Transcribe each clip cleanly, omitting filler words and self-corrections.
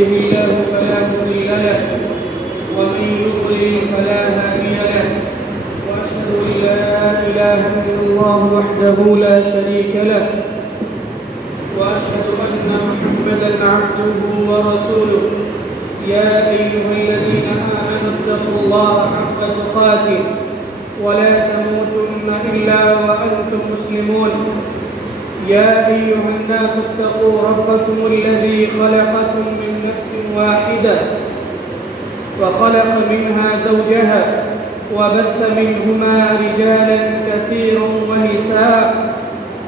يهده الله فلا مضل له ومن يضلل فلا هادي له وأشهد أن لا إله إلا الله وحده لا شريك له وأشهد أن محمدا عبده ورسوله يا أيها الذين آمنوا اتقوا الله حق تقاته ولا تموتن إلا وأنتم مسلمون يا أيها الناس اتقوا ربكم الذي خلقكم من نفس واحدة وخلق منها زوجها وبث منهما رجالا كثيرا ونساء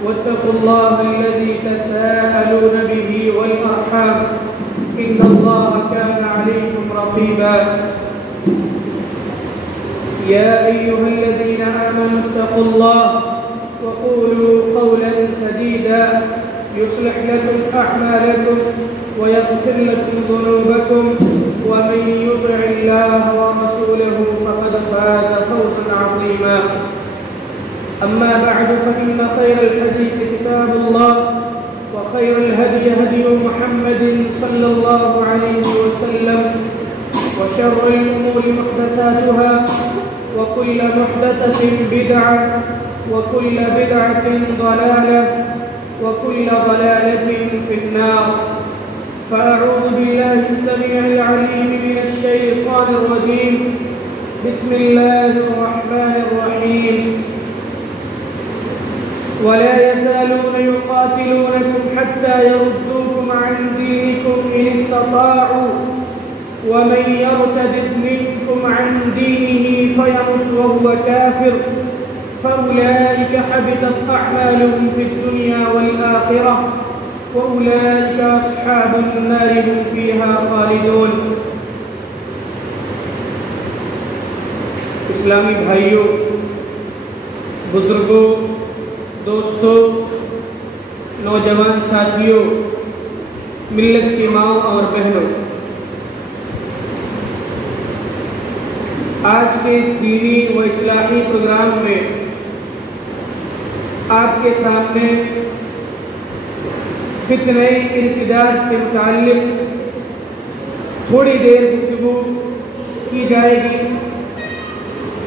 واتقوا الله الذي تساءلون به والأرحام إن الله كان عليكم رقيبا يا أيها الذين آمنوا اتقوا الله وقولوا قولا سديدا يصلح لكم أعمالكم ويغفر لكم ذنوبكم ومن يطع الله ورسوله فقد فاز فوزا عظيما أما بعد فإن خير الحديث كتاب الله وخير الهدي هدي محمد صلى الله عليه وسلم وشر الأمور محدثاتها وكل محدثة بدعة وكل بدعة ضلالة وكل ضلالة في النار فأعوذ بالله السميع العليم من الشيطان الرجيم بسم الله الرحمن الرحيم ولا يزالون يقاتلونكم حتى يردوكم عن دينكم إن استطاعوا ومن يرتد منكم عن دينه فيمت وهو كافر فأولئك حبطت أعمالهم في الدنيا والآخرة وأولئك أصحاب النار هم فيها خالدون. اسلامی بھائیوں، بزرگوں، دوستوں، نوجوان ساتھیوں، ملت کی ماں اور بہنوں، آج کے اس دینی و اصلاحی پروگرام میں آپ کے سامنے فتنہ ارتداد سے متعلق تھوڑی دیر گفتگو کی جائے گی۔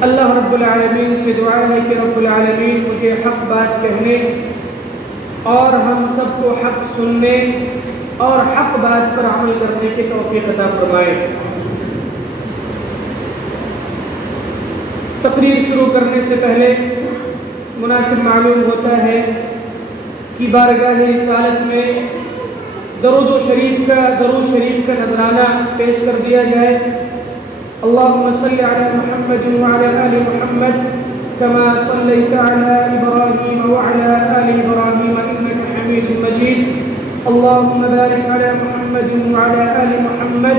اللہ رب العالمین سے دعا ہے کہ رب العالمین مجھے حق بات کہنے اور ہم سب کو حق سننے اور حق بات پر عمل کرنے کی توفیق عطا فرمائے۔ تقریر شروع کرنے سے پہلے مناسب معلوم ہوتا ہے کہ بارگاہ رسالت میں درود شریف کا نذرانہ پیش کر دیا جائے۔ اللهم صل على محمد وعلى آل محمد كما صليت على إبراهيم وعلى آل إبراهيم إنك حميد مجيد اللهم بارك على محمد وعلى آل محمد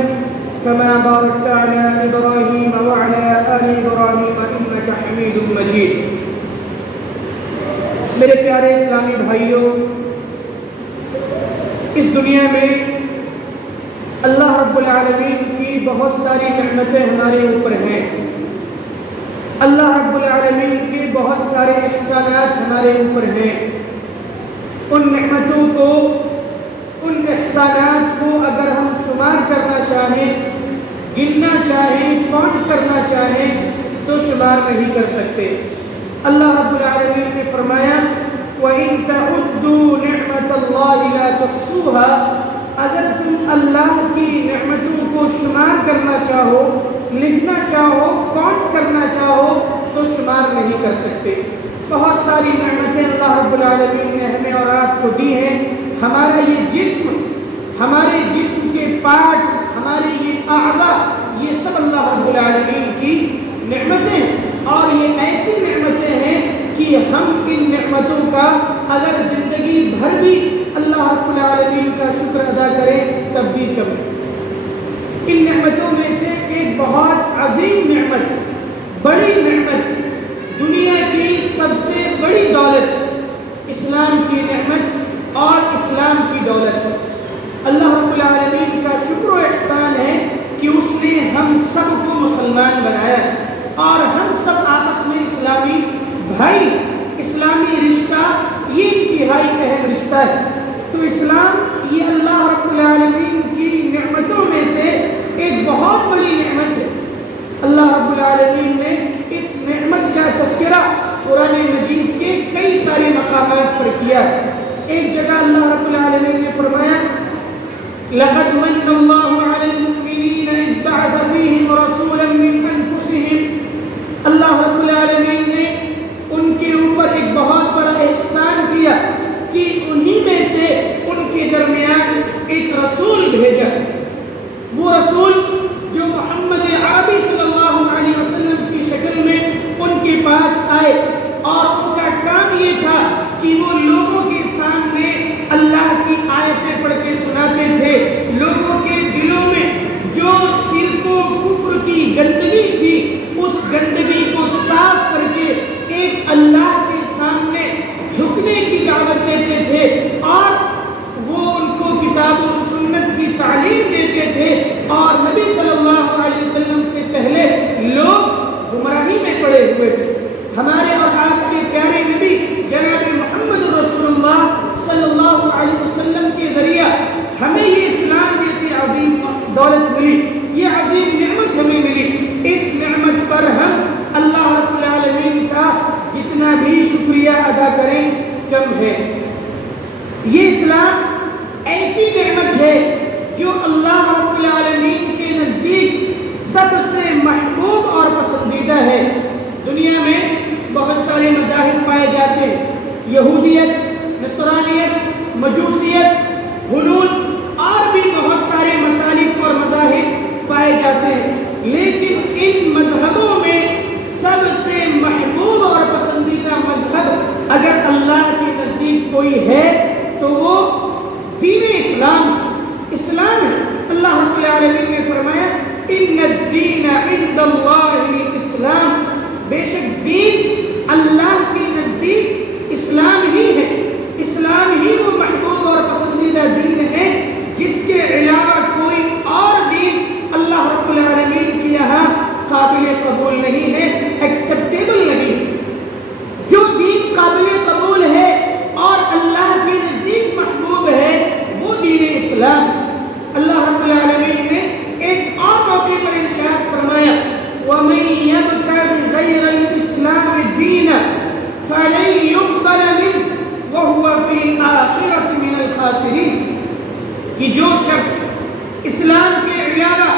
كما باركت على إبراهيم وعلى آل إبراهيم إنك حميد مجيد۔ میرے پیارے اسلامی بھائیوں، اس دنیا میں اللہ رب العالمین کی بہت ساری نعمتیں ہمارے اوپر ہیں۔ اللہ رب العالمین کے بہت سارے احسانات ہمارے اوپر ہیں۔ ان نعمتوں کو، ان احسانات کو اگر ہم شمار کرنا چاہیں، گننا چاہیں، کاؤنٹ کرنا چاہیں تو شمار نہیں کر سکتے۔ اللہ رب العالمین نے فرمایا وَإِن تَعُدُّوا نِعْمَةَ اللَّهِ لَا تُحْصُوهَا، اگر تم اللہ کی نعمتوں کو شمار کرنا چاہو، لکھنا چاہو، کاؤنٹ کرنا چاہو تو شمار نہیں کر سکتے۔ بہت ساری نعمتیں اللہ رب العالمین نے ہمیں اور آپ کو دی ہیں۔ ہمارا یہ جسم، ہمارے جسم کے پارٹس، ہمارے یہ اعضاء، یہ سب اللہ رب العالمین کی نعمتیں، اور یہ ایسی نعمتیں ہیں کہ ہم ان نعمتوں کا اگر زندگی بھر بھی اللہ رب العالمین کا شکر ادا کریں تب بھی کم۔ ان نعمتوں میں سے ایک بہت عظیم نعمت، بڑی نعمت، دنیا کی سب سے بڑی دولت اسلام کی نعمت اور اسلام کی دولت۔ اللہ رب العالمین کا شکر و احسان ہے کہ اس نے ہم سب کو مسلمان بنایا اور ہم سب آپس میں اسلامی بھائی، اسلامی رشتہ یہ انتہائی اہم رشتہ ہے۔ تو اسلام یہ اللہ رب العالمین کی نعمتوں میں سے ایک بہت بڑی نعمت ہے۔ اللہ رب العالمین نے اس نعمت کا تذکرہ قرآن مجید کے کئی سارے مقامات پر کیا۔ ایک جگہ اللہ رب العالمین نے فرمایا لَقَدْ مَنَّ اللَّهُ عَلَى الْمُؤْمِنِينَ إِذْ بَعَثَ فِيهِمْ رَسُولًا مِّنْ أَنفُسِهِمْ۔ اللہ رب العالمین نے ان کے اوپر ایک بہت بڑا احسان کیا کہ انہی میں سے ان کے درمیان ایک رسول بھیجا۔ وہ رسول جو محمد عربی صلی اللہ علیہ وسلم کی شکل میں ان کے پاس آئے، اور ان کا کام یہ تھا کہ وہ لوگوں کے سامنے اللہ کی آیتیں پڑھ کے سناتے تھے۔ لوگوں کے دلوں میں جو شرک و کفر کی گندگی تھی اس گندگی کو صاف کر کے ایک اللہ کے سامنے جھکنے کی دعوت دیتے تھے، اور وہ ان کو کتاب و سنت کی تعلیم دیتے تھے۔ اور نبی صلی اللہ علیہ وسلم سے پہلے لوگ گمراہی میں پڑے ہوئے تھے۔ ہمارے اور آپ کے پیارے نبی جناب محمد رسول اللہ صلی اللہ علیہ وسلم کے ذریعہ ہمیں یہ اسلام جیسی عظیم دولت ملی، یہ عظیم نعمت ہمیں ملی۔ اس نعمت پر ہم اللہ رب العالمین کا جتنا بھی شکریہ ادا کریں کم ہے۔ یہ اسلام ایسی نعمت ہے جو اللہ رب العالمین کے نزدیک سب سے محبوب اور پسندیدہ ہے۔ دنیا میں بہت سارے مذاہب پائے جاتے ہیں، یہودیت، نصرانیت، مجوسیت، حلول اور بھی بہت سارے مسالک اور مذاہب پائے جاتے ہیں، لیکن ان مذہبوں میں سب سے محبوب اور پسندیدہ مذہب اگر اللہ کے نزدیک کوئی ہے تو وہ دین اسلام ہے۔ اللہ رب العالمین نے فرمایا ان الدین عند اللہ الاسلام، بے شک دین اللہ کے نزدیک اسلام ہی ہے۔ اسلام ہی وہ محبوب اور پسندیدہ دین ہے جس کے علاوہ کوئی اور دین اللہ رب العالمین کے یہاں قابل قبول نہیں ہے، ایکسیپٹیبل نہیں۔ جو دین قابل قبول ہے اور اللہ کے نزدیک محبوب ہے وہ دین اسلام۔ اللہ رب العالمین نے ایک اور موقع پر ارشاد فرمایا وَمَن يَبْتَغِ غَيْرَ الْإِسْلَامِ دِينًا فَلَن يُقْبَلَ مِنْهُ وَهُوَ فِي الْآخِرَةِ مِنَ الْخَاسِرِينَ، کہ جو شخص اسلام کے علاوہ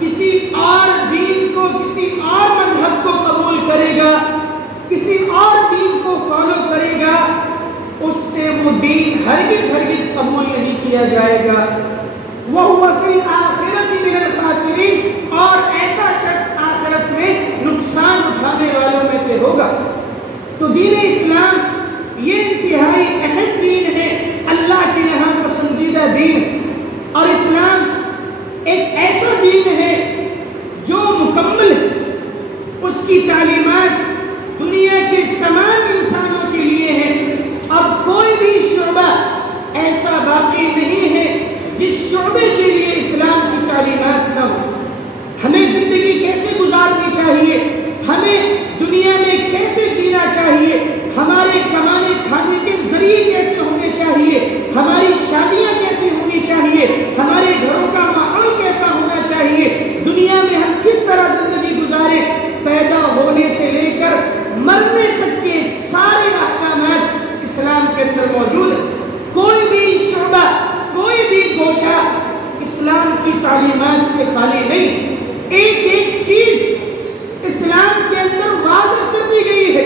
کسی اور دین کو، کسی اور مذہب کو قبول کرے گا، کسی اور دین کو فالو کرے گا، اس سے وہ دین ہرگز قبول نہیں کیا جائے گا۔ وَهُوَ فِي الْآخِرَةِ مِنَ الْخَاسِرِينَ، اور ایسا شخص آخرت میں نقصان اٹھانے والوں میں سے ہوگا۔ تو دین اسلام یہ انتہائی اہم دین ہے، اللہ کے یہاں پسندیدہ دین، اور اسلام ایک ایسا دین ہے جو مکمل ہے۔ اس کی تعلیمات دنیا کے تمام انسانوں کے لیے ہیں۔ اب کوئی بھی شعبہ ایسا باقی نہیں ہے جس شعبے کے لیے اسلام کی تعلیمات نہ ہو۔ ہمیں زندگی کیسے گزارنی چاہیے، ہمیں دنیا میں کیسے جینا چاہیے، ہمارے کمانے کھانے کے ذریعے کیسے ہونے چاہیے، ہماری شادیاں کیسے ہونی چاہیے، ہمارے گھروں کا ماحول کیسا ہونا چاہیے، دنیا میں ہم کس طرح زندگی گزاریں، پیدا ہونے سے لے کر مرنے تک کے سارے احکامات اسلام کے اندر موجود ہیں۔ کوئی بھی شعبہ، کوئی بھی گوشہ اسلام کی تعلیمات سے خالی نہیں۔ ایک چیز اسلام کے اندر واضح کر دی گئی ہے۔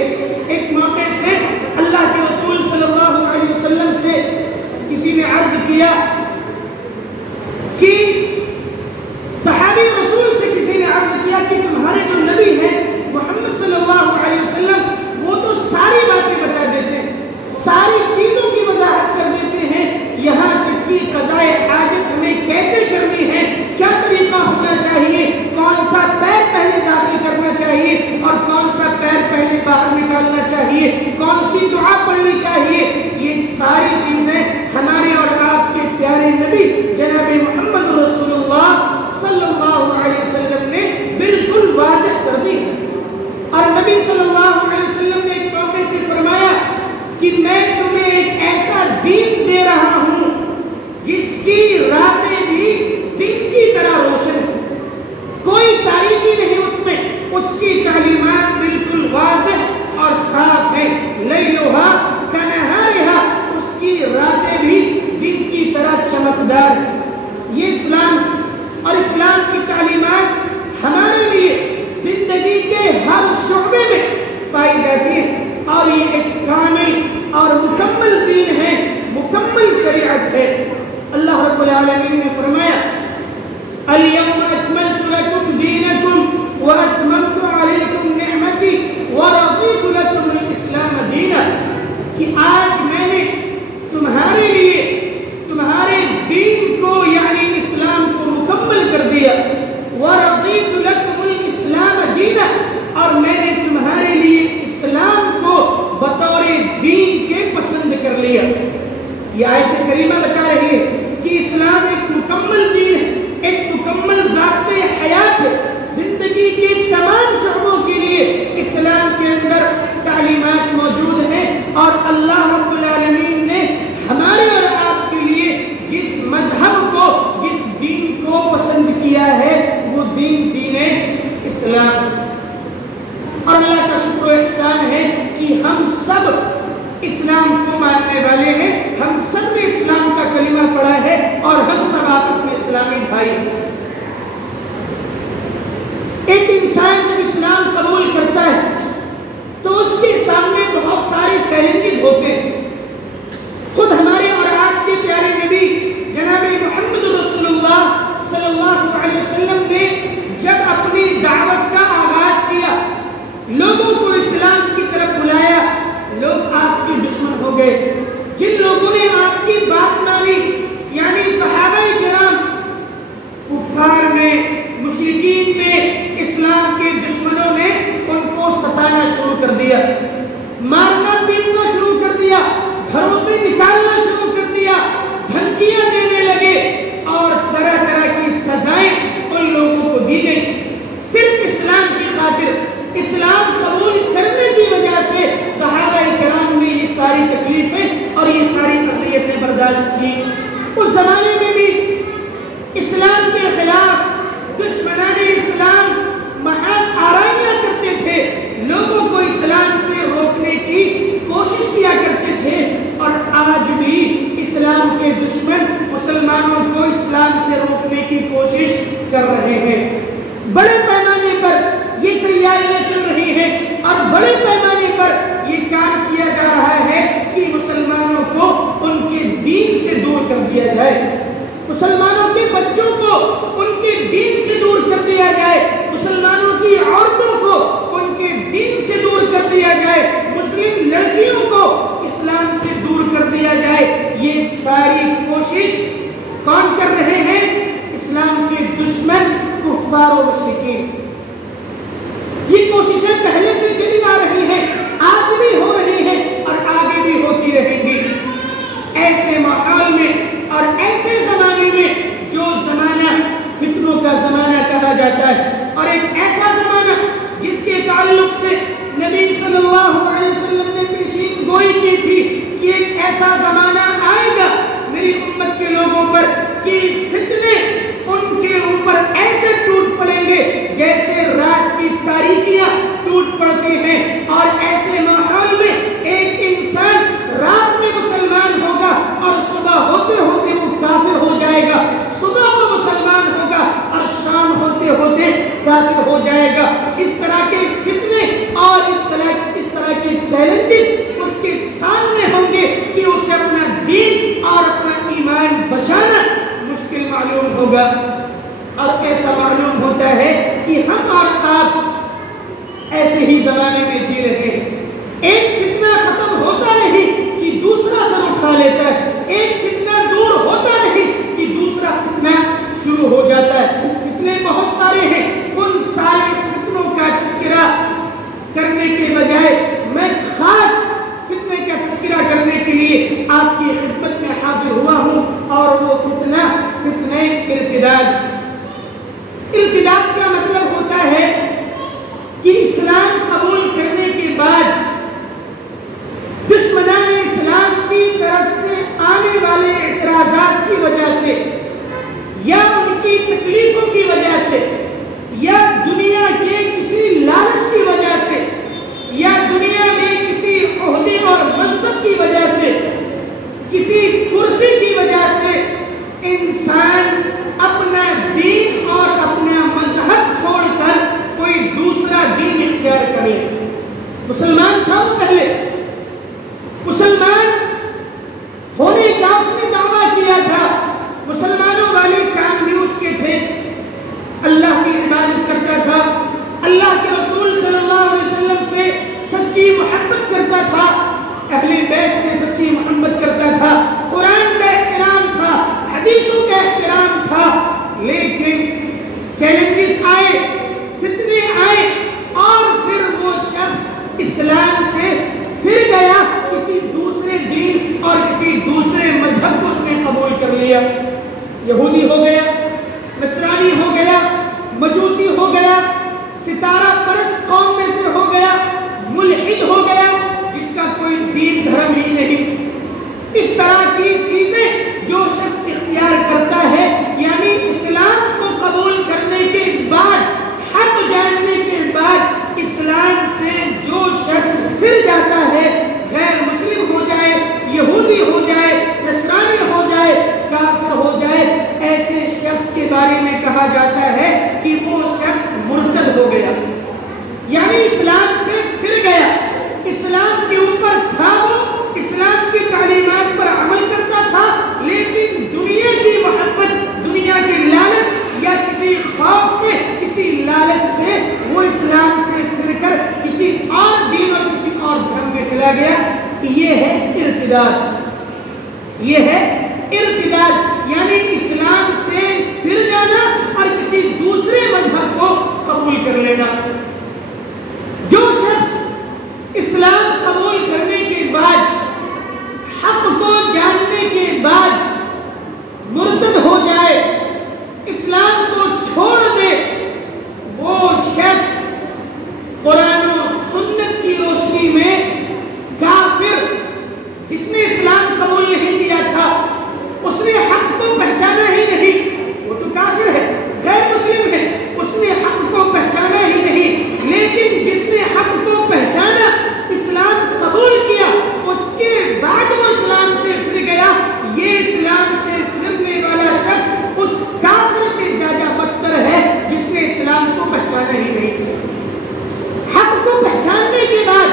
ایک موقع سے اللہ کے رسول صلی اللہ علیہ وسلم سے کسی نے عرض کیا کہ صحابی رسول سے کسی نے عرض کیا کہ تمہارے جو نبی ہیں محمد صلی اللہ علیہ وسلم، وہ تو ساری باتیں بتا دیتے ہیں، ساری چیزوں کی وضاحت کر دیتے ہیں، یہاں تک کہ قضائے حاجت ہمیں کیسے کرنی ہے، کیا طریقہ ہونا چاہیے، کون سا پیر پہلے داخل کرنا چاہیے اور کون سا پیر پہلے باہر نکالنا چاہیے، کون سی دعا پڑھنی چاہیے، یہ ساری چیزیں ہمارے اور آپ کے پیارے نبی جناب محمد رسول اللہ صلی اللہ علیہ وسلم نے بالکل واضح کر دی۔ اور نبی صلی اللہ علیہ وسلم نے ایک موقع سے فرمایا کہ میں تمہیں ایک ایسا دین دے رہا ہوں حقدار ہے۔ یہ اسلام اور اسلام کی تعلیمات ہمارے لیے زندگی کے ہر شعبے میں پائی جاتی ہے، اور یہ ایک کامل اور مکمل دین ہے، مکمل شریعت ہے۔ اللہ رب العالمین نے فرمایا اليوم اکملت لکم دینکم واتممت علیکم نعمتی ورضیت لکم الاسلام دینا، کہ آج میں نے تمہارے لیے تمہارے دین کو یعنی اسلام کو مکمل کر دیا، ورضیت لکم الاسلام دینا، اور میں نے تمہارے لیے اسلام کو بطور دین کے پسند کر لیا۔ یہ آیت کریمہ بتا رہی ہے کہ اسلام ایک مکمل دین ہے، ایک مکمل ضابط حیات ہے۔ زندگی کے تمام شعبوں کے لیے اسلام کے اندر تعلیمات موجود ہیں، اور اللہ رب العالمین نے ہمارے اور آپ کے لیے جس مذہب کو، جس دین کو پسند کیا ہے وہ دین اسلام۔ اور اللہ کا شکر و احسان ہے کہ ہم سب اسلام کو ماننے والے ہیں، ہم سب نے اسلام کا کلمہ پڑھا ہے، اور ہم سب آپس میں اسلامی بھائی ہیں۔ ایک انسان جب اسلام قبول کرتا ہے تو اس کے سامنے بہت سارے چیلنجز ہوتے ہیں۔ خود ہمارے اور آپ کے پیارے نبی جناب محمد رسول اللہ صلی اللہ علیہ وسلم نے جب اپنی دعوت کا آغاز کیا، لوگوں کو اسلام کی طرف بلایا، لوگ آپ کے دشمن ہو گئے۔ جن لوگوں نے آپ کی بات مانی یعنی صحابہ کرام، کفار نے، مشرکین نے، اسلام کے دشمنوں نے ان کو ستانا شروع کر دیا، مارنا پیٹنا شروع کر دیا، گھروں سے نکالنا شروع کر دیا، دھمکیاں دینے لگے، اور طرح طرح کی سزائیں ان لوگوں کو دی گئی۔ صرف اسلام کی خاطر، اسلام قبول کرنے کی وجہ سے صحابہ کرام نے یہ ساری تکلیفیں اور یہ ساری اذیتیں برداشت کی۔ اس زمانے میں بھی اسلام کے خلاف دشمنان اسلام محض آرائیاں کرتے تھے، لوگوں کو اسلام سے روکنے کی کوشش کیا کرتے تھے، اور آج بھی اسلام کے دشمن مسلمانوں کو اسلام سے روکنے کی کوشش کر رہے ہیں۔ بڑے پیمانے پر یہ تیاریاں چل رہی ہیں، اور بڑے پیمانے پر یہ کام کیا جا رہا ہے کہ مسلمانوں کو ان کے دین سے دور کر دیا جائے، مسلمانوں کے بچوں کو ان کے دین سے دور کر دیا جائے، مسلمانوں کی عورتوں کو ان کے دین سے دور کر دیا جائے، مسلم لڑکیوں کو اسلام سے دور کر دیا جائے۔ یہ ساری کوشش کون کر رہے ہیں؟ اسلام کے دشمن کفار و مشرکین۔ یہ کوششیں پہلے سے چلی آ رہی ہیں، آج بھی ہو رہی ہیں، اور آگے بھی ہوتی رہیں گی۔ ایسے ماحول میں اور ایسے زمانے میں، جو زمانہ فتنوں کا زمانہ کہا جاتا ہے، اور ایک ایسا زمانہ جس کے تعلق سے نبی صلی اللہ علیہ وسلم نے پیشین گوئی کی تھی کہ ایک ایسا زمانہ آئے گا میری امت کے لوگوں پر کہ فتنے ان کے اوپر ایسے ٹوٹ پڑیں گے جیسے رات کی تاریکیاں ٹوٹ پڑتی ہیں، اور ایسے ماحول میں ایک انسان رات میں مسلمان ہوگا اور صبح ہوتے ہوتے وہ کافر ہو جائے گا، صبح وہ مسلمان ہوگا اور شام ہوتے ہوتے کافر ہو جائے گا۔ اس طرح کے فتنے اور اس طرح کے چیلنجز اس کے سامنے ہوں گے کہ اسے اپنا دین اور اپنا ایمان بچانا مشکل معلوم ہوگا۔ اور ایسا معلوم ہوتا ہے کہ ہم اور آپ ایسے ہی زمانے میں جی رہے ہیں۔ ایک فتنہ ختم ہوتا نہیں کہ دوسرا سر اٹھا لیتا ہے، ایک فتنہ دور ہوتا نہیں کہ دوسرا فتنہ شروع ہو جاتا ہے۔ فتنے بہت سارے ہیں، ان سارے فتنوں کا تذکرہ کرنے کے بجائے میں خاص فتنے کا تذکرہ کرنے کے لیے آپ کی خدمت میں حاضر ہوا ہوں، اور وہ فتنہ ارتداد۔ ارتداد کا مطلب ہوتا ہے کہ اسلام قبول کرنے کے بعد دشمنان اسلام کی طرف سے آنے والے مسلمان تھا وہ پہلے، مسلمان ہونے کا اس نے دعویٰ کیا تھا، مسلمانوں والے کام بھی اس کے تھے، اللہ کی عبادت کرتا تھا، اللہ کے رسول صلی اللہ علیہ وسلم سے سچی محبت کرتا تھا، اہل بیت سے سچی محبت کرتا تھا، قرآن کا احترام تھا، حدیثوں کا احترام تھا، لیکن چیلنجز آئے، فتنے آئے، اور پھر وہ شخص اسلام سے پھر گیا، کسی دوسرے دین اور کسی دوسرے مذہب کو اس نے قبول کر لیا، یہودی ہو گیا، نصرانی ہو گیا، مجوسی ہو گیا، ستارہ پرست قوم میں سے ہو گیا، ملحد ہو گیا جس کا کوئی دین دھرم ہی نہیں۔ اس طرح کی چیزیں جو شخص اختیار کرتا ہے، یعنی اسلام کو قبول کرنے کے بعد، حق جاننے کے بعد اسلام سے جو شخص پھر جاتا ہے، غیر مسلم ہو جائے، یہودی ہو جائے، نصرانی ہو جائے، کافر ہو جائے، ایسے شخص کے بارے میں کہا جاتا ہے کہ وہ شخص مرتد ہو گیا، یعنی اسلام سے پھر گیا، اسلام کے اوپر تھا، وہ اسلام کی تعلیمات پر عمل کرتا تھا، لیکن دنیا کی محبت، دنیا کے لالچ یا کسی خوف سے، کسی لالچ سے وہ اسلام سے پھر کر کسی اور دین اور کسی اور دھرم میں چلا گیا۔ یہ ہے ارتداد، یہ ہے ارتداد، یعنی اسلام سے پھر جانا اور کسی دوسرے مذہب کو قبول کر لینا۔ جو شخص اسلام قبول کرنے کے بعد، حق کو جاننے کے بعد مرتد ہو جائے، اسلام کو چھوڑ دے، وہ شخص قرآن و سنت کی روشنی میں کافر، جس نے اسلام قبول نہیں کیا تھا، اس نے حق کو پہچانا ہی نہیں، وہ تو کافر ہے، غیر مسلم ہے، اس نے حق کو پہچانا ہی نہیں، لیکن جس نے حق کو پہچانا، اسلام قبول کیا، اس کے بعد وہ اسلام سے پھر گیا، یہ اسلام سے پھرنے والا شخص اس کافر سے زیادہ بدتر ہے جس نے اسلام کو پہچانا ہی نہیں۔ حق کو پہچاننے کے بعد،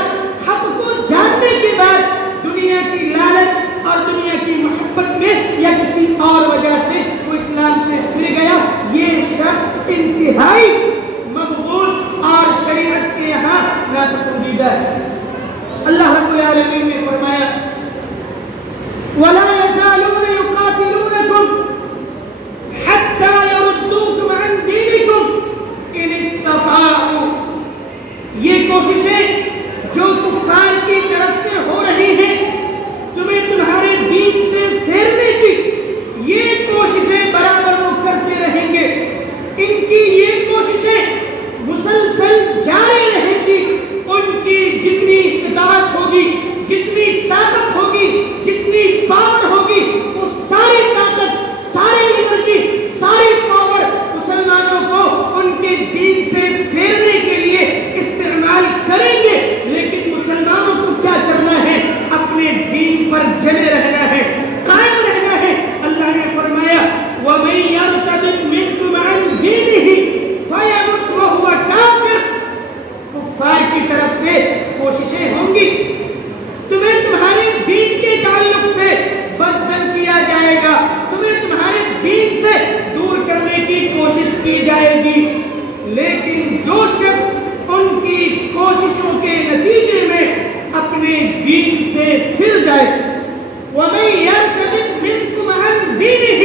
حق کو جاننے کے بعد دنیا کی لالچ اور دنیا کی محبت میں یا کسی اور وجہ سے وہ اسلام سے پھر گیا، یہ شخص انتہائی مقبول اور شریعت کے یہاں ناپسندیدہ ہے۔ اللہ رب العالمین نے فرمایا وَلَا يَزَالُونَ يُقَاتِلُونَكُمْ حَتَّى يَرُدُّوكُمْ عَنْ دِينِكُمْ إِنِ اسْتَطَاعُوا، یہ کوششیں جو کفار کی طرف سے ہو رہی ہیں تمہیں تمہارے دین سے پھیرنے کی، یہ کوششیں برابر وہ کرتے رہیں گے، ان کی یہ کوششیں مسلسل جاری رہیں گی، ان کی جتنی استطاعت ہوگی، جتنی طاقت ہوگی، جتنی پاور ہوگی، وہ ساری طاقت، ساری انرجی، ساری پاور مسلمانوں کو ان کے دین سے پھیرنے کے لیے استعمال کریں گے، لیکن مسلمانوں کو کیا کرنا ہے؟ اپنے دین پر جمے رہنا ہے، قائم رہنا ہے۔ اللہ نے فرمایا وَمَن يَرْتَدِدْ مِنْكُمْ عَنْ دِينِهِ فَيَمُتْ وَهُوَ كَافِرٌ، کفار کی طرف سے کوششیں ہوں گی، تمہیں تمہارے دین کے تعلق سے بدزن کیا جائے گا، تمہیں تمہارے دین سے دور کرنے کی کوشش کی جائے گی، لیکن جو شخص ان کی کوششوں کے نتیجے میں اپنے دین سے پھر جائے، وَمَن يَرْتَدِدْ مِنْكُمْ عَنْ دِينِهِ،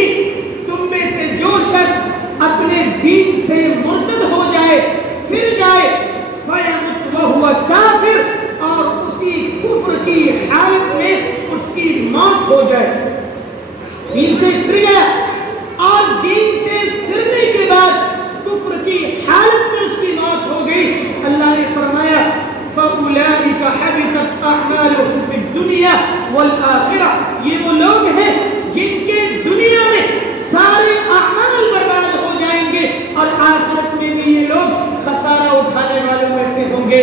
تم میں سے جو شخص اپنے دین سے مرتد ہو جائے، پھر جائے، فَيَمُتْ وَهُوَ كَافِرٌ، اور اسی کفر کی حالت میں اس کی موت ہو جائے۔ دین سے پھر گیا اور دین سے پھرنے کے بعد کفر کی حالت میں اس کی موت ہو گئی، اللہ نے فرمایا فَأُولَٰئِكَ حَبِطَتْ أَعْمَالُهُمْ فِي الدُّنْيَا وَالْآخِرَةِ، یہ وہ لوگ ہیں جن کے دنیا میں سارے اعمال برباد ہو جائیں گے اور آخرت میں بھی یہ لوگ خسارہ اٹھانے والوں میں سے ہوں گے۔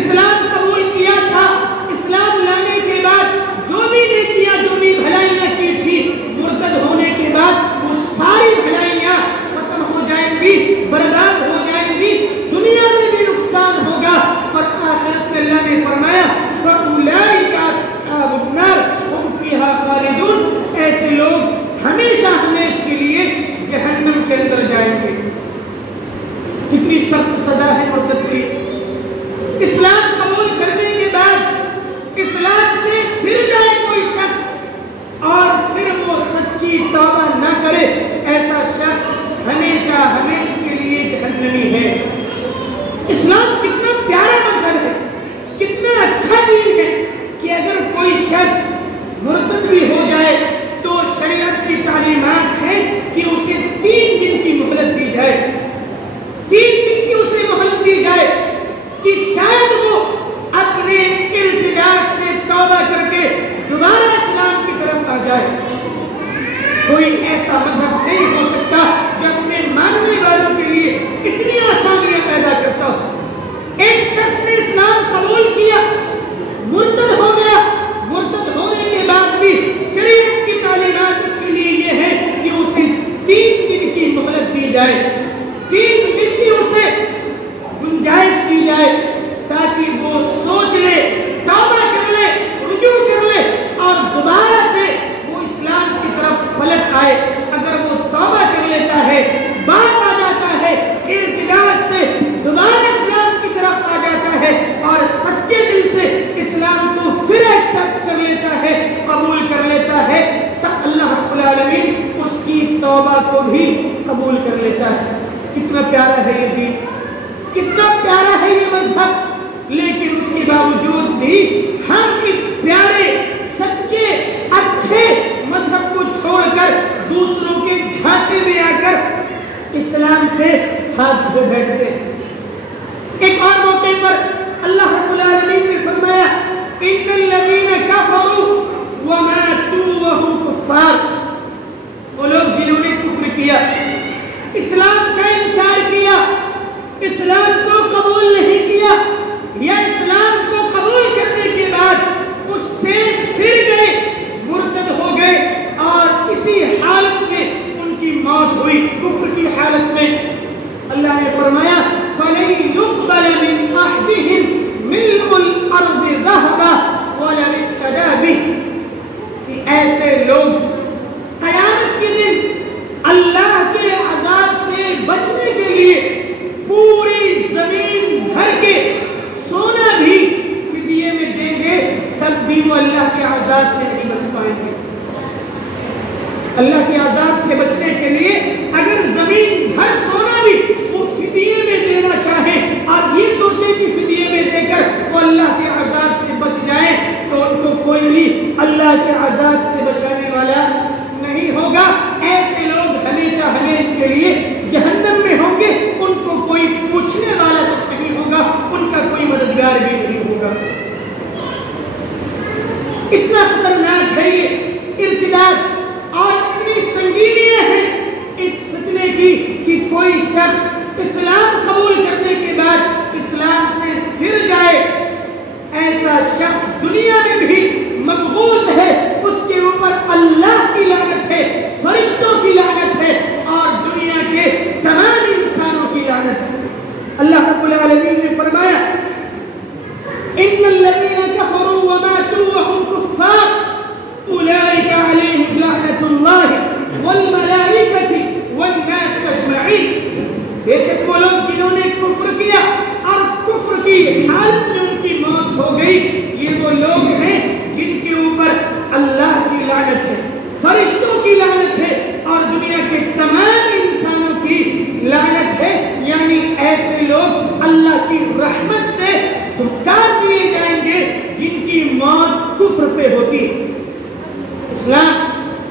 اسلام قبول کیا تھا، اسلام لانے کے بعد جو بھی نیکیاں، جو بھی بھلائیاں کی تھی، مرتد ہونے کے بعد وہ ساری بھلائیاں کوئی ایسا مذہب نہیں ہو سکتا جو اپنے ماننے والوں کے لیے اتنی آسانیاں پیدا کرتا ہو۔ ایک شخص نے اسلام قبول کیا، مرتد ہو گیا، مرتد ہونے کے بعد بھی شریعت کی تعلیمات اس کے لیے یہ ہے کہ اسے 3 دن کی مہلت دی جائے، 3 دن کی اسے گنجائش دی جائے تاکہ وہ سوچ لے، توبہ کر لے، رجوع کر لے اور دوبارہ سے وہ اسلام کی طرف پلٹ آئے۔ اگر وہ توبہ کر لیتا ہے، باز آ جاتا ہے، ارتداد سے دوبارہ اسلام کی طرف آ جاتا ہے اور سچے دل سے اسلام کو پھر ایکسپٹ کر لیتا ہے، قبول کر لیتا ہے، تب اللہ رب العالمین اس کی توبہ کو بھی قبول کر لیتا ہے۔ کتنا پیارا ہے یہ دین، کتنا پیارا ہے یہ مذہب، لیکن اس کے باوجود بھی ہم اس پیارے، سچے، اچھے مذہب کو چھوڑ کر دوسروں کے جھانسے میں آ کر اسلام سے ہاتھ دھو بیٹھتے ہیں۔ ایک اور موقع پر اللہ رب العالمین نے فرمایا ان الذین کفروا وماتوا وهم کفار، وہ لوگ جنہوں نے کفر کیا، اسلام کا انکار کیا، اسلام کو قبول نہیں کیا، یا اسلام کو قبول کرنے کے بعد اس سے پھر گئے، مرتد ہو گئے اور اسی حالت میں ان کی موت ہوئی، کفر کی حالت میں، اللہ نے فرمایا فَلَن يُقْبَلَ مِنْ أَحْدِهِمْ مِلْءُ الْأَرْضِ ذَهَبًا وَلَوِ افْتَدَىٰ بِهِ، کہ ایسے لوگ قیامت کے دن اللہ کے عذاب سے بچنے کے لیے پوری زمین بھر کے سونا بھی فدیے میں دیں گے، تب بھی وہ اللہ کے عذاب سے نہیں بچ پائیں گے۔ اللہ کے عذاب سے بچنے کے لیے اگر زمین بھر سونا بھی وہ فدیے میں دینا چاہیں اور یہ سوچیں کہ فدیے میں دے کر وہ اللہ کے عذاب سے بچ جائیں، تو ان کو کوئی بھی اللہ کے عذاب سے بچانے والا نہیں ہوگا۔ ایسے لوگ ہمیشہ ہمیشہ کے لیے جہنم میں ہوں گے، ان کو کوئی پوچھنے والا تک نہیں ہوگا، ان کا کوئی مددگار بھی نہیں ہوگا۔ اتنا خطرناک ہے یہ ارتداد اور اتنی سنگینیاں ہیں اس فتنے کی کہ کوئی شخص اسلام قبول کرنے کے بعد اسلام سے پھر جائے، ایسا شخص دنیا میں بھی مقبوض ہے، اس کے اوپر اللہ کی لعنت ہے، فرشتوں کی لعنت ہے اور دنیا کے تمام انسانوں کی لعنت ہے۔ اللہ رب العالمین نے فرمایا ان الذين كفروا وماتوا وهم كفار اولئك عليهم لعنت الله والملائكة والناس اجمعین، بے شک وہ لوگ جنہوں نے کفر کیا اور کفر کی حالت میں ان کی موت ہو گئی، یہ وہ لوگ ہیں جن کے اوپر اللہ کی لعنت ہے، فرشتوں کی لعنت ہے اور دنیا کے تمام انسانوں کی لعنت ہے۔ یعنی ایسے لوگ اللہ کی رحمت سے دھکار دیے جائیں گے جن کی موت کفر پہ ہوتی ہے۔ اسلام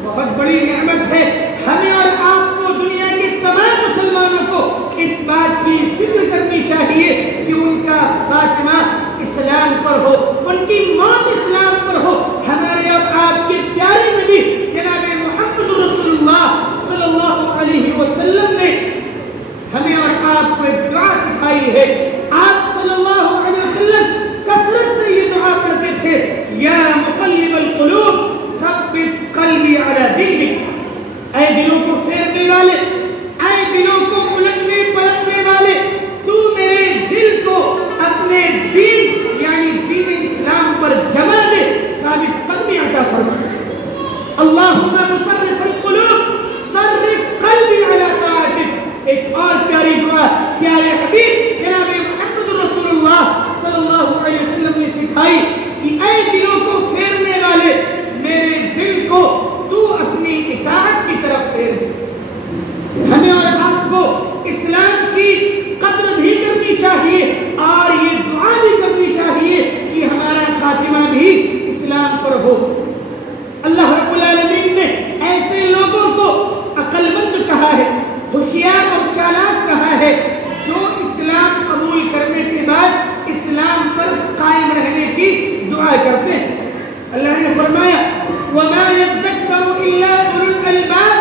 بہت بڑی نعمت ہے، ہمیں اور آپ کو، دنیا کے تمام مسلمانوں کو اس بات کی فکر کرنی چاہیے کہ ان کا خاتمہ اسلام پر ہو، ان کی موت اسلام پر ہو۔ ہمارے اور آپ کے پیارے نبی جناب محمد رسول اللہ صلی اللہ علیہ وسلم نے ہمیں اور آپ کو ایک دعا سکھائی ہے۔ آپ صلی اللہ علیہ وسلم کثرت سے یہ دعا کرتے تھے، یا مقلب القلوب ثبت قلبی علی دینک، اے دلوں کو پھیرنے والے، اے دلوں کو الٹنے پلٹنے والے، تو میرے دل کو اپنے دین یعنی دین اسلام پر جما دے، ثابت قدمی عطا فرما۔ اللہم مصرف القلوب صرف قلبی علی طاعتک۔ ایک اور پیاری دعا پیارے حبیب جناب محمد رسول اللہ صلی اللہ علیہ وسلم نے سکھائی کہ اے دلوں کو پھیرنے والے، میرے دل کو تو اپنی اطاعت کی طرف پھیر دے۔ ہمیں اور آپ کو اسلام کی قدر بھی کرنی چاہیے اور یہ دعا بھی کرنی چاہیے کہ ہمارا خاتمہ بھی اسلام پر ہو۔ اللہ رب العالمین نے ایسے لوگوں کو عقل مند کہا ہے، ہوشیار اور چالاک کہا ہے، جو اسلام قبول کرنے کے بعد اسلام پر قائم رہنے کی دعا کرتے ہیں۔ اللہ نے فرمایا وَمَا يَذَّكَّرُ إِلَّا أُولُو الْأَلْبَابِ،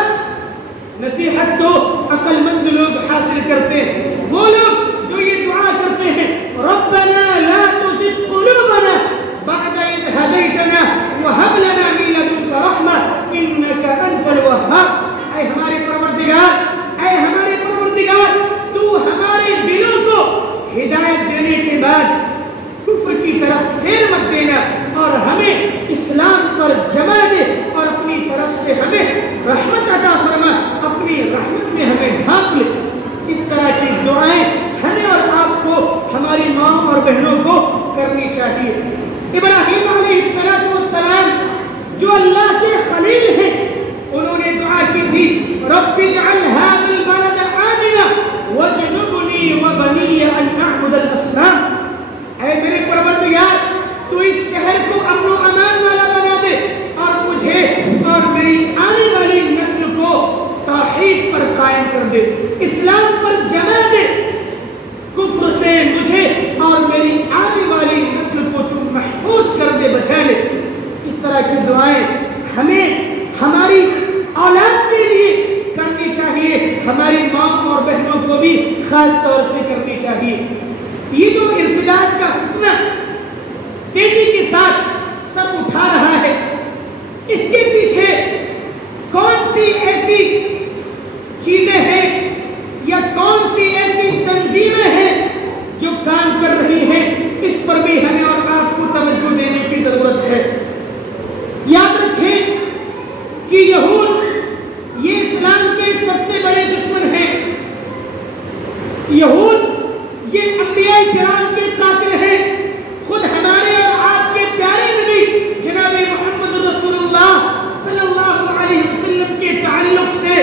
ابراہیم علیہ السلام جو اللہ کے خلیل ہیں، انہوں نے دعا کی تھی رب اجعل هذا البلد آمنا واجنبنی وبنی ان نعبد الاصنام، اے میرے پروردگار تو اس شہر کو امن و امان والا بنا دے اور مجھے اور میری آنے والی نسل کو توحید پر قائم کر دے، اسلام پر جما دے، کفر سے مجھے اور میری آنے والی نسل کو تو محفوظ کر دے، بچا لے۔ اس طرح کی دعائیں ہمیں ہماری اولاد کے لیے کرنی چاہیے، ہماری ماں اور بہنوں کو بھی خاص طور سے کرنی چاہیے۔ یہ جو ارتداد کا فتنہ تیزی کے ساتھ سب اٹھا رہا ہے، اس کے پیچھے کون سی ایسی چیزیں ہیں یا کون سی ایسی تنظیمیں ہیں جو کام کر رہی ہیں، اس پر بھی ہمیں اور آپ کو توجہ دینے کی ضرورت ہے۔ یاد رکھیں کہ یہود یہ اسلام کے سب سے بڑے دشمن ہیں، یہود یہ انبیاء کرام کے قاتل ہیں، خود ہمارے اور آپ کے پیارے نبی جناب محمد رسول اللہ صلی اللہ علیہ وسلم کے تعلق سے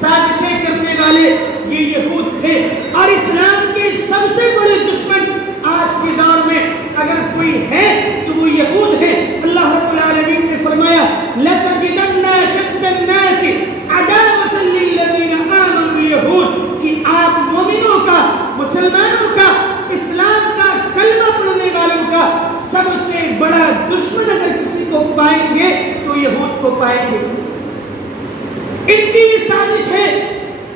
سازشیں کرنے والے یہ یہود تھے، اور اسلام کے سب سے بڑے دشمن آج کے دور میں اگر کوئی ہے تو وہ یہود ہے۔ اللہ رب العالمین نے فرمایا لَتَجِدَنَّ أَشَدَّ النَّاسِ عَدَاوَةً لِلَّذِينَ آمَنُوا الْيَهُودَ، کہ آپ مومنوں کا، مسلمانوں کا، اسلام کا، کلمہ پڑھنے والوں کا سب سے بڑا دشمن اگر کسی کو پائیں گے تو یہود کو پائیں گے۔ ان کی یہ سازش ہے،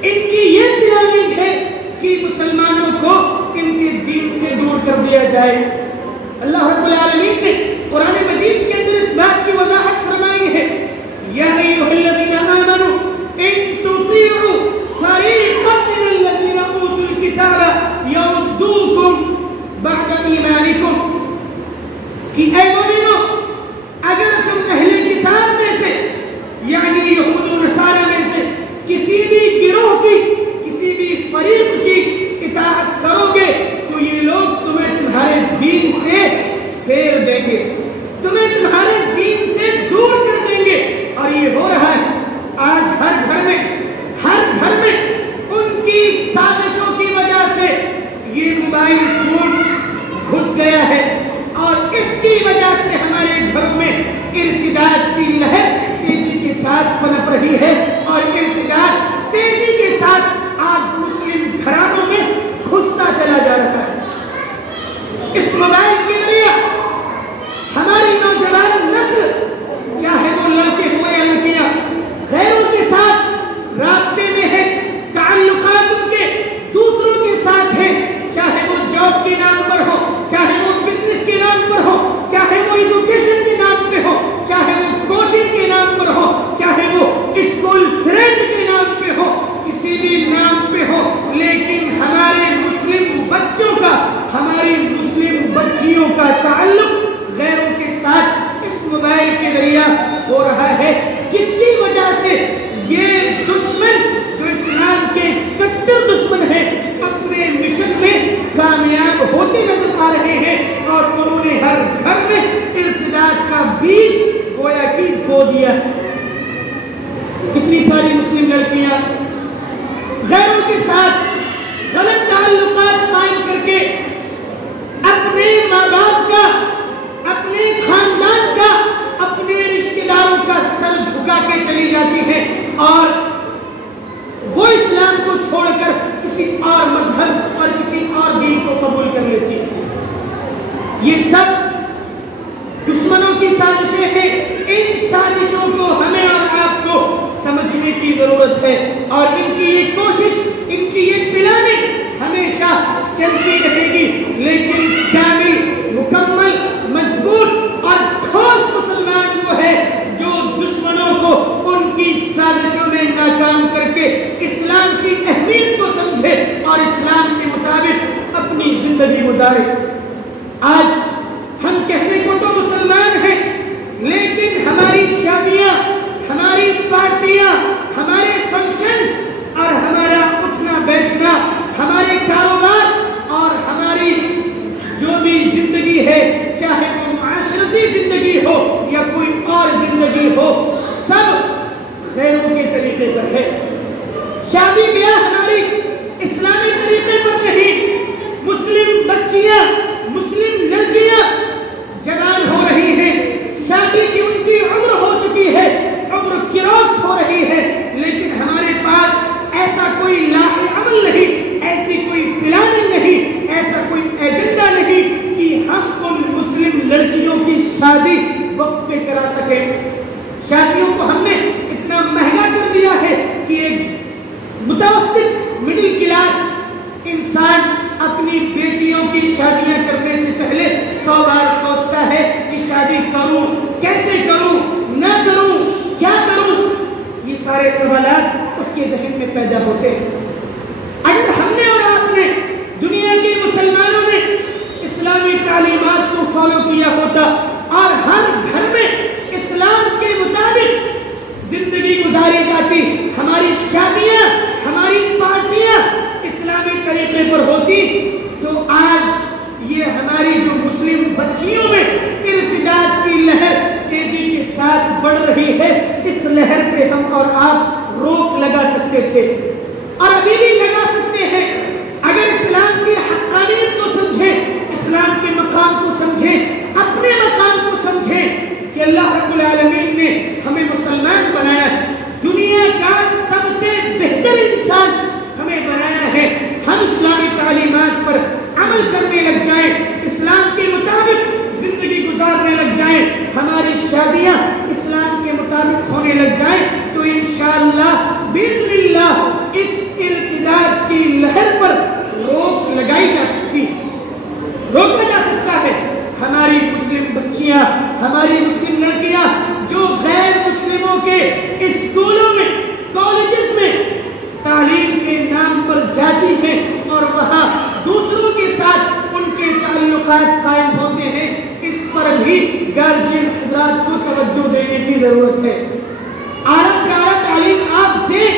ان کی یہ پلاننگ ہے کہ مسلمانوں کو ان کے دین سے دور کر دیا جائے۔ اللہ رب العالمین نے قرآن مجید کے اندر اس بات کی وضاحت فرمائی ہے یا ایھا الذین آمنوا ان تطیعوا فریقا من الذین اوتوا الکتاب یردوکم بعد ایمانکم، کہ اے مومنو اگر تم اہل کتاب میں سے یعنی یہود و نصارہ میں سے کسی بھی گروہ کی، کسی بھی فریق کی اطاعت کرو گے تو یہ لوگ تمہیں تمہارے دین سے پھیر دیں گے، تمہیں تمہارے دین سے دور کر دیں گے۔ اور یہ ہو رہا ہے آج ہر گھر میں ان کی سازشوں کی وجہ سے یہ موبائل فون گھس گیا ہے، اور اس کی وجہ سے ہمارے گھروں میں ارتداد کی لہر تیزی کے ساتھ پنپ رہی ہے، اور ارتداد تیزی کے ساتھ آج مسلم گھرانوں میں گھستا چلا جا رہا ہے۔ اس موبائل کے ذریعے ہماری نوجوان نسل، چاہے وہ لڑکے ہوں یا لڑکیاں، غیروں کے ساتھ رابطے میں ہے، تعلقات ان کے دوسروں کے ساتھ ہیں، چاہے وہ جاب کے نام پر ہو، چاہے وہ بزنس کے نام پر ہو، چاہے وہ ایجوکیشن کے نام پہ ہو، چاہے وہ کوچنگ کے نام پر ہو، چاہے وہ اسکول فرینڈ کے نام پہ ہو، کسی بھی نام پہ ہو، لیکن ہمارے مسلم بچوں کا، ہماری مسلم بچیوں کا تعلق غیروں کے ساتھ اس موبائل کے ذریعہ ہو رہا ہے، جس کی وجہ سے یہ دشمن جو اسلام کے کٹر دشمن ہیں اپنے مشن میں کامیاب ہوتے نظر آ رہے ہیں، اور انہوں نے ہر گھر میں ارتداد کا بیج گویا کہ بو دیا۔ کتنی ساری مسلم لڑکیاں غیروں کے ساتھ غلط تعلقات قائم کر کے اپنے ماں باپ کا، اپنے خاندان کا، اپنے رشتہ داروں کا سر جھکا کے چلی جاتی ہیں، اور وہ اسلام کو چھوڑ کر کسی اور مذہب اور کسی اور دین کو قبول کر لیتی ہیں۔ یہ سب دشمنوں کی سازشیں ہیں، ان سازشوں کو ہمیں اور آپ کو سمجھنے کی ضرورت ہے، اور ان کی یہ کوشش، ان کی یہ پلاننگ ہمیشہ چلتی رہے گی، لیکن کامل، مکمل، مضبوط اور ٹھوس مسلمان وہ ہے جو دشمنوں کو ان کی سازشوں میں ناکام کر کے اسلام کی اہمیت کو سمجھے اور اسلام کے مطابق اپنی زندگی گزارے۔ آج ہم کہنے کو تو مسلمان ہیں، لیکن ہماری شادیاں، ہماری پارٹیاں، ہمارے فنکشنز اور ہمارا اٹھنا بیٹھنا، ہمارے کاروبار اور ہماری جو بھی زندگی ہے، چاہے وہ طریقے پر ہے. شادی بیاہ ہماری اسلامی طریقے پر نہیں. مسلم بچیاں، مسلم لڑکیاں جوان ہو رہی ہیں، شادی کی ان کی عمر ہو چکی ہے، عمر کراس ہو رہی ہے، لیکن ہمارے پاس ایسا کوئی لاحِ عمل نہیں، ایسی کوئی پلاننگ نہیں، ایسا کوئی ایجنڈا نہیں کہ ہم ان مسلم لڑکیوں کی شادی وقت پہ کرا سکیں. شادیوں کو ہم نے اتنا مہنگا کر دیا ہے کہ ایک متوسط مڈل کلاس انسان اپنی بیٹیوں کی شادیاں کرنے سے پہلے 100 بار سوچتا ہے کہ شادی کروں، کیسے کروں، نہ کروں، کیا کروں. یہ سارے سوالات اس کے ذہن میں پیدا ہوتے ہیں. اگر ہم نے اور آپ نے، دنیا کے مسلمانوں نے اسلامی تعلیمات کو فالو کیا ہوتا اور ہر گھر میں اسلام کے مطابق زندگی گزاری جاتی، ہماری شادیاں، ہماری پارٹیاں اسلامی طریقے پر ہوتی، تو آج یہ ہماری جو مسلم بچیوں میں ارتداد کی لہر تیزی کے ساتھ بڑھ رہی ہے، اس لہر پہ ہم اور آپ روک لگا سکتے تھے اور ابھی بھی لگا سکتے ہیں. اگر اسلام کی حقانیت کو سمجھیں، اسلام کے مقام کو سمجھیں، اپنے مقام کو سمجھیں کہ اللہ رب العالمین نے ہمیں مسلمان بنایا ہے، دنیا کا سب سے بہتر انسان ہمیں بنایا ہے. ہم اسلامی تعلیمات پر عمل کرنے لگ جائیں، اسلام کے مطابق زندگی گزارنے لگ جائیں، ہماری شادیاں اسلام کے مطابق ہونے لگ جائیں، تو انشاءاللہ باذن اللہ اس ارتداد کی لہر پر روک لگائی جا سکتی ہے، روکا جا سکتا ہے. ہماری مسلم بچیاں، ہماری مسلم لڑکیاں جو غیر مسلموں کے اسکولوں میں، کالجز میں تعلیم کے نام پر جاتی ہیں اور وہاں دوسروں کے ساتھ ان کے تعلقات قائم ہوتے ہیں، اس پر بھی گارجین حضرات کو توجہ دینے کی ضرورت ہے. اعلیٰ سے اعلیٰ تعلیم آپ دیں،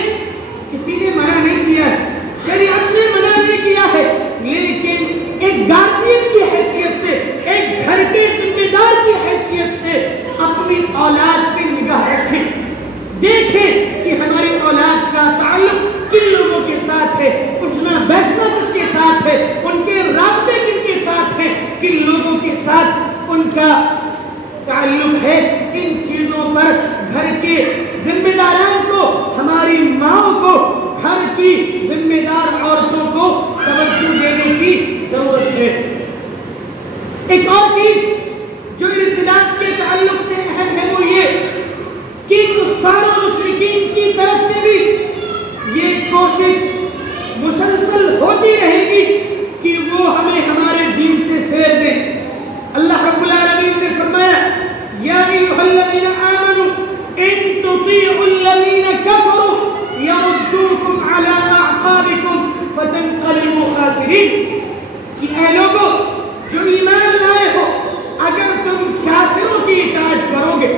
کسی نے منع نہیں کیا ہے، شریعت نے منع نہیں کیا ہے، لیکن ایک گارجین کی حیثیت سے، ایک گھر کے ذمہ دار کی حیثیت سے اپنی اولاد پہ نگاہ رکھیں. دیکھیں کہ ہماری اولاد کا تعلق کن لوگوں کے ساتھ ہے، اٹھنا بیٹھنا کس کے ساتھ ہے، ان کے رابطے کن کے ساتھ ہیں، کن لوگوں کے ساتھ ان کا تعلق ہے. ان چیزوں پر گھر کے ذمہ داران کو، ہماری ماؤں کو، گھر کی ذمہ دار عورتوں کو توجہ دینے کی ضرورت ہے. ایک اور چیز جو ارتداد کے تعلق سے اہم ہے وہ یہ کہ کفار و مشرکین کی طرف سے بھی یہ کوشش مسلسل ہوتی رہے گی کہ وہ ہمیں ہمارے دین سے پھیر دیں. اللہ رب العالمین نے فرمایا یا ایھا الذین آمنوا ان تطیعوا الذین کفروا یردوکم علی اعقابکم فتنقلبوا خاسرین. کہ اے لوگوں جو ایمان لائے ہو، اگر تم کافروں کی اطاعت کرو گے،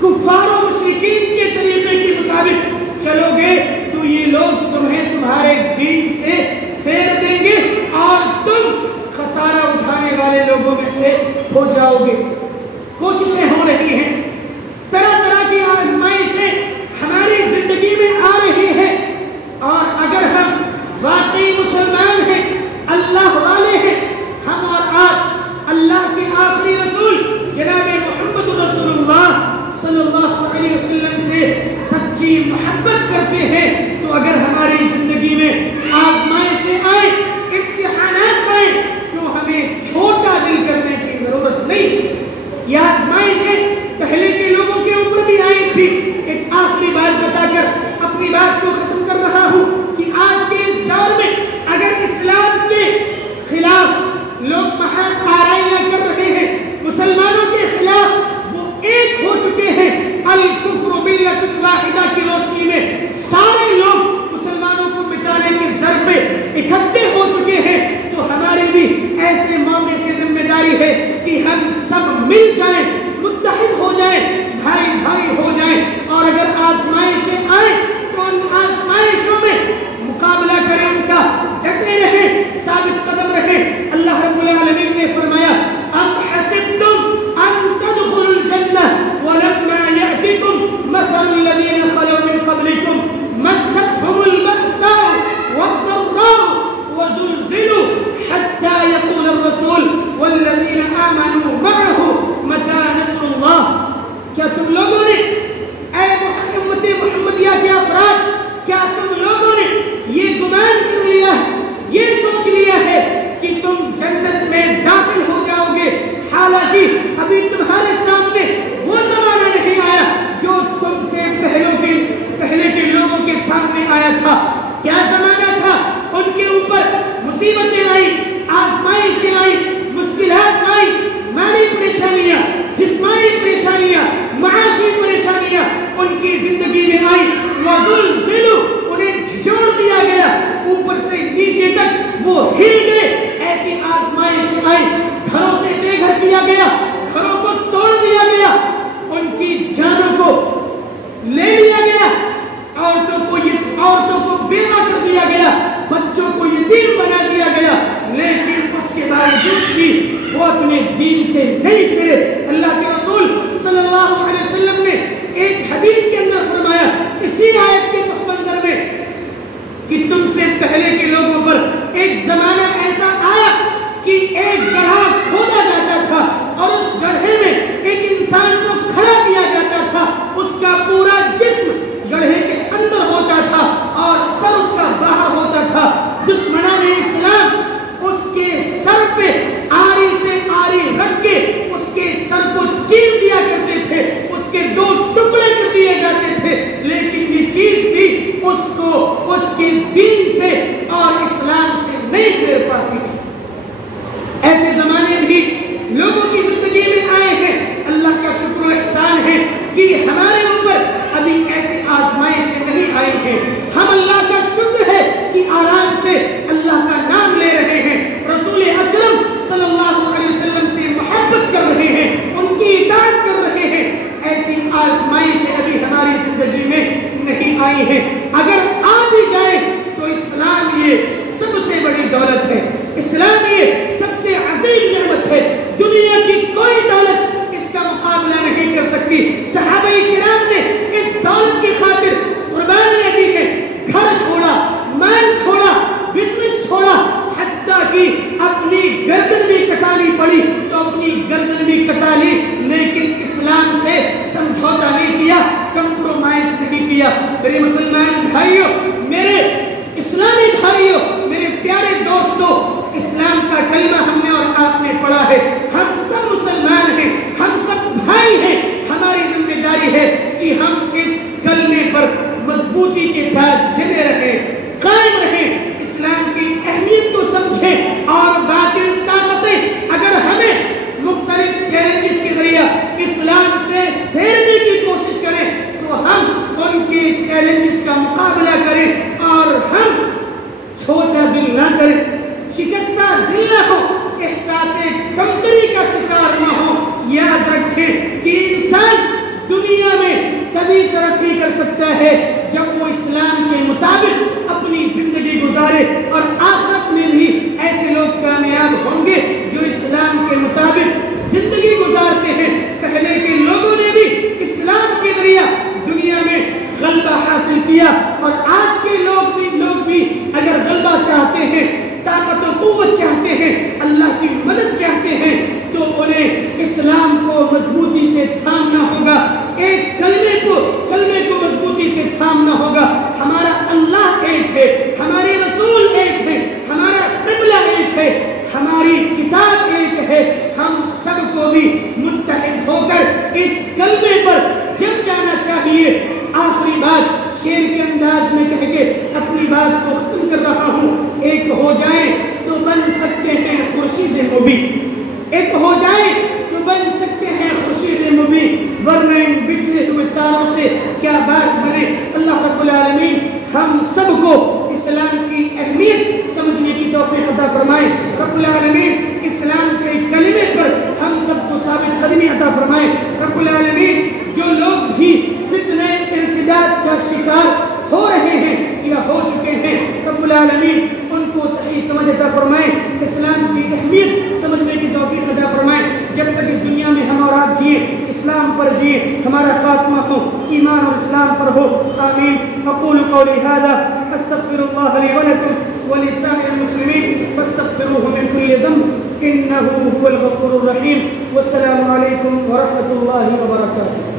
کفار و مشرکین کے طریقے کے مطابق چلو گے، تو یہ لوگ تمہیں تمہارے دین سے پھیر دیں گے اور تم خسارہ اٹھانے والے لوگوں میں سے ہو جاؤ گے. کوششیں ہو رہی ہیں، طرح طرح کی آزمائشیں ہماری زندگی میں آ رہی ہیں، اور اگر ہم واقعی مسلمان ہیں، اللہ والے ہیں، ہم اور آپ اللہ کے آخری رسول جناب محمد رسول اللہ صلی اللہ علیہ وسلم سے سچی محبت کرتے ہیں، تو اگر ہماری زندگی میں آزمائشیں آئیں، امتحانات آئیں، تو ہمیں چھوٹا دل کرنے کی ضرورت نہیں. یہ آزمائشیں پہلے کے لوگوں کے اوپر بھی آئی تھی. ایک آخری بات بتا کر اپنی بات کو ختم کر رہا ہوں کہ آج کے اس دور میں اگر اسلام کے خلاف لوگ محض آرائیاں کر رہے ہیں، مسلمانوں کے خلاف وہ ایک ہو چکے ہیں، الکفر ملت واحدہ کی روشنی میں سارے لوگ مسلمانوں کو مٹانے کے در پہ اکٹھے ہو چکے ہیں، تو ہمارے بھی ایسے موقع سے ذمہ داری ہے کہ ہم سب مل جائیں، متحد ہو جائیں، بھائی بھائی ہو جائیں، اور اگر آزمائشیں آئیں تو ان آزمائشوں میں مقابلہ کریں، ان کا ڈٹے رہیں، ثابت قدم رہیں. اللہ رب العالمین نے فرمایا ام حسبتم ان تدخلوا الجنہ ولما یأتکم مثل الذین خلوا من قبلکم مصیبتیں آئی، آزمائشیں آئی، مشکلات آئی، مالی پریشانیاں، جسمانی پریشانیاں، معاشی پریشانیاں ان کی زندگی میں آئی، وَزُلْزِلُوا انہیں جھجوڑ دیا گیا، اوپر سے نیچے تک وہ ہل گئے، ایسی آزمائش آئی، گھروں سے بے گھر کیا گیا، گھروں کو توڑ دیا گیا، ان کی جانوں کو لے لیا گیا، عورتوں کو بیوہ کر دیا گیا، بچوں کو یتیم بنا دیا گیا، لیکن اس کے باوجود بھی وہ اپنے دین سے نہیں پھرے۔ اللہ کے رسول صلی اللہ علیہ وسلم نے ایک حدیث کے اندر فرمایا اسی آیت کے پس منظر میں کہ تم سے پہلے کے لوگوں پر ایک زمانہ ایسا آیا کہ ایک گڑھا کھودا جاتا تھا اور اس گڑھے میں ایک انسان کو کھڑا کیا جاتا تھا، اس کا پورا جسم گڑھے کے اندر ہوتا تھا اور سر اس کا باہر ہوتا تھا۔ دشمنان اسلام اس کے سر پہ آری سے آری رکھ کے اس کے سر کو چیر دیا کرتے تھے، اس کے دو ٹکڑے کر دیے جاتے تھے، لیکن یہ چیز بھی اس کو اس کے دین سے اور اسلام سے نہیں پھیر پاتی تھی۔ ایسے زمانے بھی لوگوں کی زندگی میں آئے ہیں، اللہ کا شکر و احسان ہے کہ ہمارے اوپر ابھی ایسی آزمائشیں نہیں آئی ہیں، ہم اللہ کا شکر ہے کہ آرام سے اللہ کا نام لے رہے ہیں، رسول اکرم صلی اللہ علیہ وسلم سے محبت کر رہے ہیں، ان کی اطاعت کر رہے ہیں، ایسی آزمائشیں ابھی ہماری زندگی میں نہیں آئی ہیں۔ اگر آ بھی جائیں تو اسلام یہ سب سے بڑی دولت ہے، اسلام یہ سب سے عظیم نعمت ہے، دنیا کی کوئی دولت اس کا مقابلہ نہیں کر سکتی۔ صحابہ کرام نے اس دولت کی خاطر قربانیاں دی ہیں، گھر چھوڑا، مال چھوڑا، بزنس چھوڑا، حتیٰ کہ اپنی گردن بھی کٹانی پڑی تو اپنی گردن بھی کٹا لی، لیکن اسلام سے سمجھوتا نہیں کیا، کمپرومائز نہیں کیا۔ میرے مسلمان بھائیوں، میرے اسلامی بھائیوں، میرے پیارے دوستوں، اسلام کا کلمہ ہم نے اور آپ نے پڑھا ہے، ہم سب مسلمان ہیں، ہم سب بھائی ہیں، ہماری ذمہ داری ہے کہ ہم اس کلمے پر مضبوطی کے ساتھ جمے رہیں، قائم رہیں، اسلام کی اہمیت کو سمجھیں، اور باطل طاقتیں اگر ہمیں مختلف چیلنجز کے ذریعہ اسلام سے پھیرنے کی کوشش کریں تو ہم ان کے چیلنجز کا مقابلہ کریں اور ہم چھوٹا دل نہ کریں، شکستہ دل نہ ہو، احساس کمتری کا شکار نہ ہو۔ یاد رکھیں کہ انسان دنیا میں تبھی ترقی کر سکتا ہے جب وہ اسلام کے مطابق اپنی زندگی گزارے، اور آخرت میں بھی ایسے لوگ کامیاب ہوں گے جو اسلام کے مطابق زندگی گزارتے ہیں۔ پہلے کے لوگوں نے بھی اسلام کے ذریعہ دنیا میں غلبہ حاصل کیا، اور آج کے لوگ بھی اگر غلبہ چاہتے ہیں، طاقت و قوت چاہتے ہیں، اللہ کی مدد چاہتے ہیں، تو انہیں اسلام کو مضبوطی سے تھامنا ہوگا، ایک کلمے کو مضبوطی سے تھامنا ہوگا۔ ہمارا اللہ ایک ہے، ہمارے رسول ایک ہے، ہمارا قبلہ ایک ہے، ہماری کتاب ایک ہے، ہم سب کو بھی متحد ہو کر اس کلمے پر جم جانا چاہیے۔ آخری بات شعر کے انداز میں کہہ کے اپنی بات کو ختم کر رہا ہوں، ایک ہو جائیں تو بن سکتے ہیں خورشید مبین، ایک ہو جائیں تو بن سکتے ہیں خورشید مبین، ورنہ ان بکھرے ہوئے تاروں سے کیا بات بنے۔ اللہ رب العالمین ہم سب کو اسلام کی اہمیت سمجھنے کی توفیق عطا فرمائے، رب العالمین اسلام کے کلمے پر ہم سب کو ثابت قدمی عطا فرمائے، رب العالمین جو لوگ بھی فتنہ ارتداد کا شکار ہو رہے ہیں یا ہو چکے ہیں، رب العالمین ان کو صحیح سمجھ عطا فرمائے، اسلام کی اہمیت سمجھنے کی توفیق عطا فرمائے۔ جب تک اس دنیا میں ہم اور آپ جیے، اسلام پر جیے، ہمارا خاتمہ ہو ایمان اور اسلام پر ہو، آمین۔ اقول قولی ھذا استغفر اللہ لی ولکم ولسائر المسلمین فاستغفروہ من کل ذنب انہ هو الغفور الرحیم، والسلام علیکم ورحمۃ اللہ وبرکاتہ۔